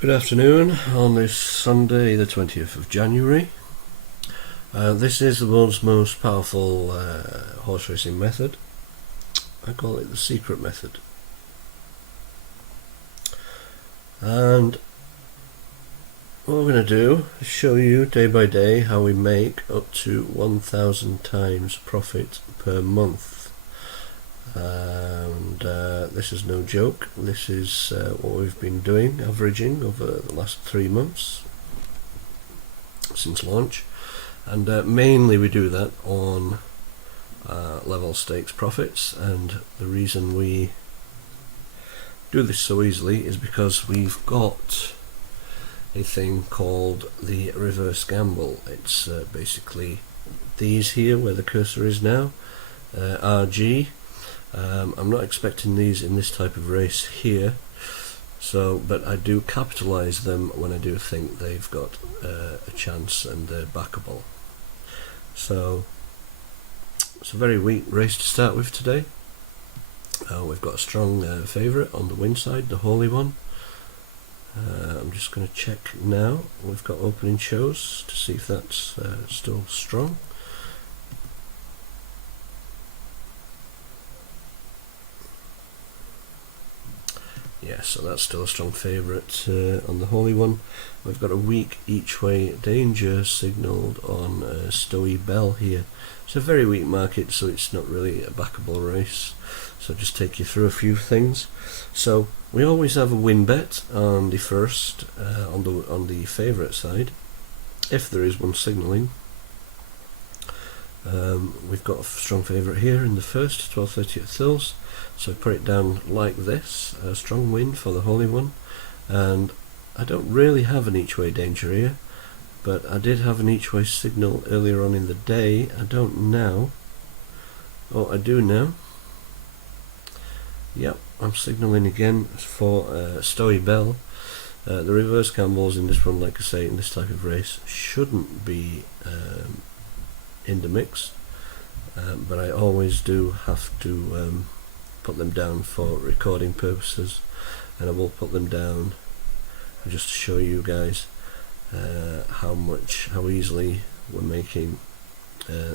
Good afternoon on this Sunday the 20th of January. This is the world's most powerful horse racing method. I call it the secret method. And what we're going to do is show you day by day how we make up to 1,000 times profit per month. And this is no joke. This is what we've been doing, averaging over the last 3 months since launch, and mainly we do that on level stakes profits. And the reason we do this so easily is because we've got a thing called the reverse gamble. It's basically these here where the cursor is now, RG. I'm not expecting these in this type of race here, but I do capitalise them when I do think they've got a chance and they're backable. So it's a very weak race to start with today. We've got a strong favourite on the win side, the Holy One. I'm just going to check now. We've got opening shows to see if that's still strong. Yeah, so that's still a strong favourite on the Holy One. We've got a weak each way danger signalled on Stowy Bell here. It's a very weak market, so it's not really a backable race. So I'll just take you through a few things. So we always have a win bet on the first, on the favourite side, if there is one signalling. We've got a strong favourite here in the first, 12.30 at Thills. So put it down like this, a strong win for the Holy One. And I don't really have an each way danger here, but I did have an each way signal earlier on in the day. I don't now. Oh, I do now. Yep, I'm signalling again for Stowy Bell. The reverse gambles in this one, like I say, in this type of race shouldn't be in the mix, but I always do have to put them down for recording purposes, and I will put them down just to show you guys how easily we're making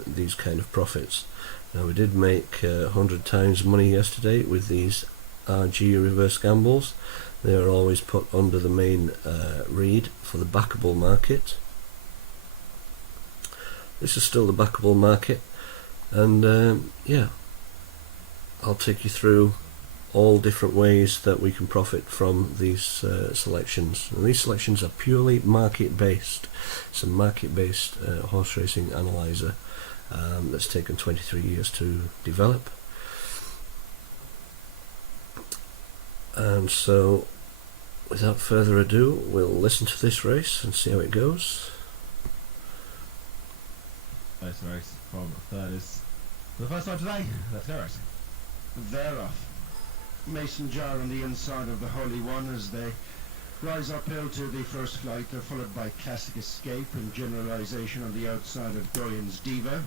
these kind of profits. Now, we did make 100 times money yesterday with these RG reverse gambles. They are always put under the main read for the backable market. This is still the backable market, and yeah, I'll take you through all different ways that we can profit from these selections. And these selections are purely market based. It's a market based horse racing analyzer that's taken 23 years to develop. And so without further ado, we'll listen to this race and see how it goes. First race from third is for the first time today. Let's go racing. They're off. Mason Jar on the inside of the Holy One as they rise uphill to the first flight. They're followed by Classic Escape and Generalization on the outside of Doyen's Diva.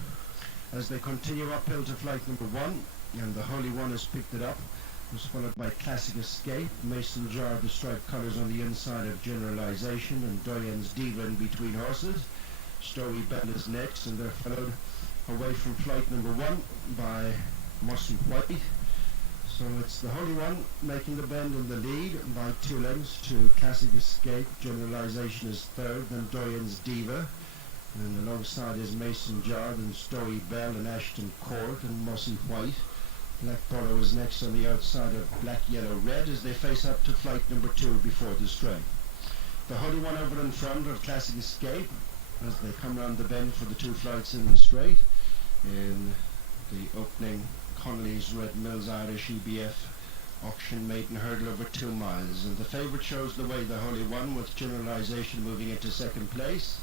As they continue uphill to flight number 1, and the Holy One has picked it up, was followed by Classic Escape, Mason Jar, the striped colours on the inside of Generalization, and Doyen's Diva in between horses. Stowy Bell is next, and they're followed away from flight number 1 by Mossy White. So it's the Holy One making the bend in the lead by 2 lengths to Classic Escape. Generalization is third, then Doyen's Diva. And alongside is Mason Jar, then Stowy Bell and Ashton Court and Mossy White. Black Polo is next on the outside of Black, Yellow, Red as they face up to flight number 2 before the straight. The Holy One over in front of Classic Escape as they come round the bend for the 2 flights in the straight. In the opening, Connolly's Red Mills Irish EBF auction maiden hurdle over 2 miles, and the favourite shows the way, the Holy One, with Generalization moving into second place.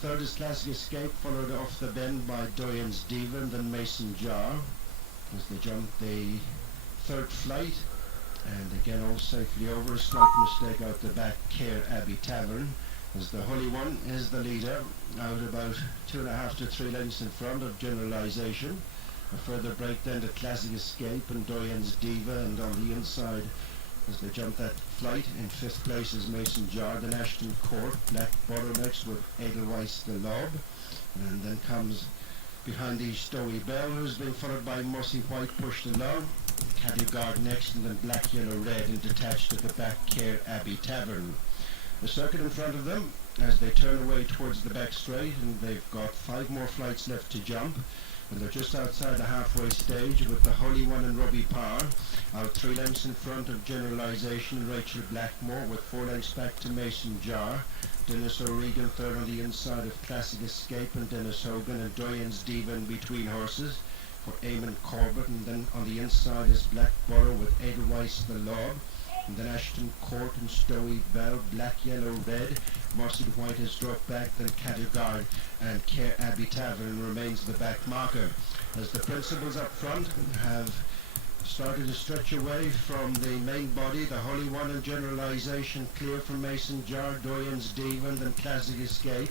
Third is Classic Escape, followed off the bend by Doyen's Diva and then Mason Jar as they jump the third flight, and again all safely over. A slight mistake out the back, Care Abbey Tavern, as the Holy One is the leader, out about 2.5 to 3 lengths in front of Generalization. A further break then to Classic Escape and Doyen's Diva, and on the inside as they jump that flight. In 5th place is Mason Jar, then Ashton Court, Black Bottlenecks with Edelweiss the Lob, and then comes behind the Stowy Bell, who's been followed by Mossy White pushed along, Caddy Guard next, and then Black Yellow Red, and detached at the back Care Abbey Tavern. The circuit in front of them as they turn away towards the back straight, and they've got 5 more flights left to jump, and they're just outside the halfway stage with the Holy One and Robbie Power out 3 lengths in front of Generalization and Rachel Blackmore, with 4 lengths back to Mason Jar. Dennis O'Regan third on the inside of Classic Escape, and Dennis Hogan and Doyen's Diva in between horses for Eamon Corbett, and then on the inside is Black Borough with Edelweiss the Lob, and then Ashton Court and Stowy Bell, Black Yellow Red. Mossy White has dropped back, then Cadogan and Care Abbey Tavern remains the back marker, as the principals up front have started to stretch away from the main body. The Holy One and Generalization clear from Mason Jar, Doyen's Diva, and then Classic Escape.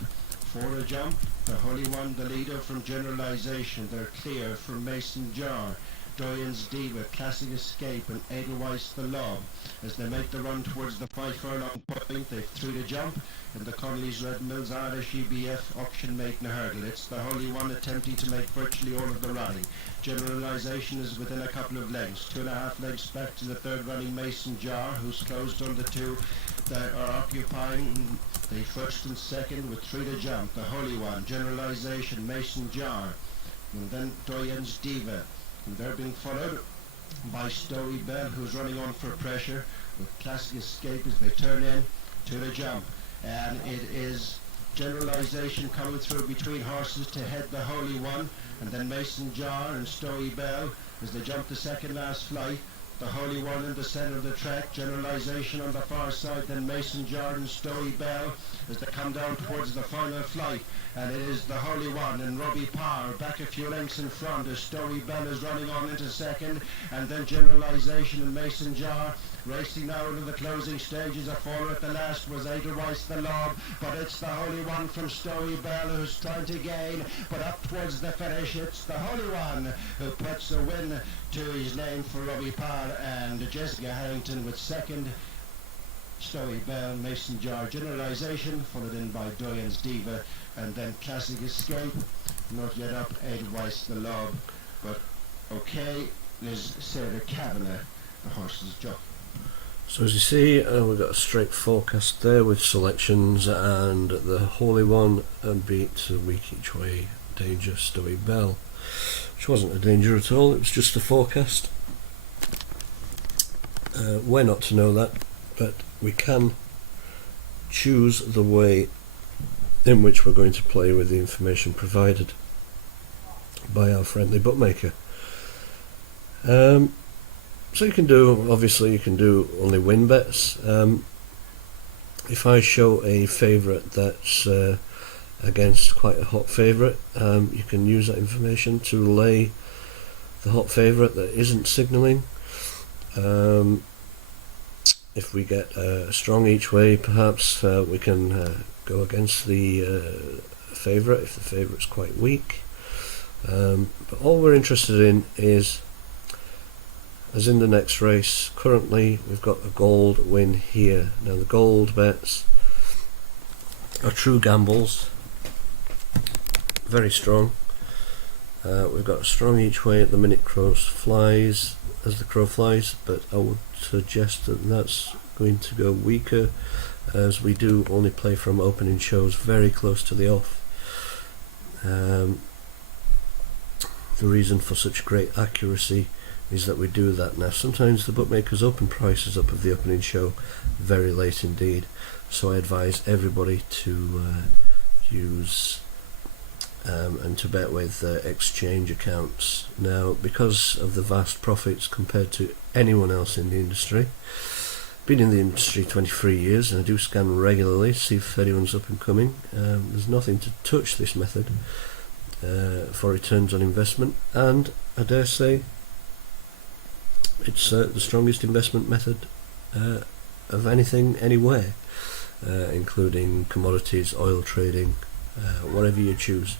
For a jump, the Holy One, the leader from Generalization, they're clear from Mason Jar, Doyen's Diva, Classic Escape, and Edelweiss the Lob. As they make the run towards the 5 furlong point, they've 3 to jump, and the Connolly's Red Mills Irish EBF Auction Mate in a hurdle. It's the Holy One attempting to make virtually all of the running. Generalization is within a couple of lengths, 2.5 lengths back to the 3rd running Mason Jar, who's closed on the 2 that are occupying the 1st and 2nd with 3 to jump. The Holy One, Generalization, Mason Jar, and then Doyen's Diva. And they're being followed by Stowy Bell, who's running on for pressure with Classic Escape as they turn in to the jump. And it is Generalization coming through between horses to head the Holy One, and then Mason Jar and Stowy Bell as they jump the 2nd last flight. The Holy One in the centre of the track, Generalization on the far side, then Mason Jar and Stowy Bell as they come down towards the final flight. And it is the Holy One and Robbie Power back a few lengths in front as Stowy Bell is running on into 2nd, and then Generalization and Mason Jar racing now into the closing stages. A faller at the last was Edelweiss the Lob, but it's the Holy One from Stowy Bell who's trying to gain, but up towards the finish it's the Holy One who puts a win to his name for Robbie Power and Jessica Harrington with 2nd. Stowy Bell, Mason Jar, Generalization, followed in by Doyen's Diva, and then Classic Escape, not yet up, Edelweiss the Lob, but okay, there's Sarah Kavanagh, the horse's jockey. So as you see, we've got a straight forecast there with selections, and the Holy One beat a week each way danger Stowy Bell, which wasn't a danger at all, it was just a forecast. We're not to know that, but we can choose the way in which we're going to play with the information provided by our friendly bookmaker. So you can do, obviously you can do only win bets. If I show a favourite that's against quite a hot favourite, you can use that information to lay the hot favourite that isn't signalling. If we get a strong each way, perhaps we can go against the favourite if the favourite's quite weak. But all we're interested in is, as in the next race, currently we've got a gold win here. Now the gold bets are true gambles, very strong. We've got a strong each way at the minute as the crow flies, but I would suggest that that's going to go weaker, as we do only play from opening shows very close to the off. The reason for such great accuracy is that we do that. Now sometimes the bookmakers open prices up of the opening show very late indeed, so I advise everybody to use and to bet with exchange accounts. Now, because of the vast profits compared to anyone else in the industry, been in the industry 23 years and I do scan regularly to see if anyone's up and coming, there's nothing to touch this method for returns on investment, and I dare say it's the strongest investment method of anything anywhere, including commodities, oil trading, whatever you choose.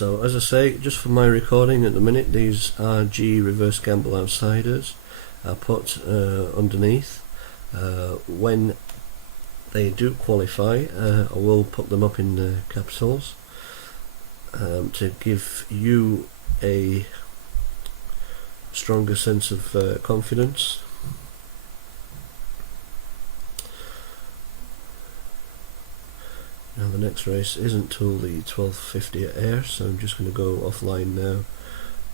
So as I say, just for my recording at the minute, these RG Reverse Gamble Outsiders are put underneath. When they do qualify, I will put them up in capitals to give you a stronger sense of confidence. Now the next race isn't till the 12:50 at air, so I'm just going to go offline now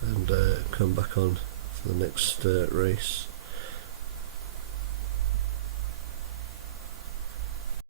and come back on for the next race.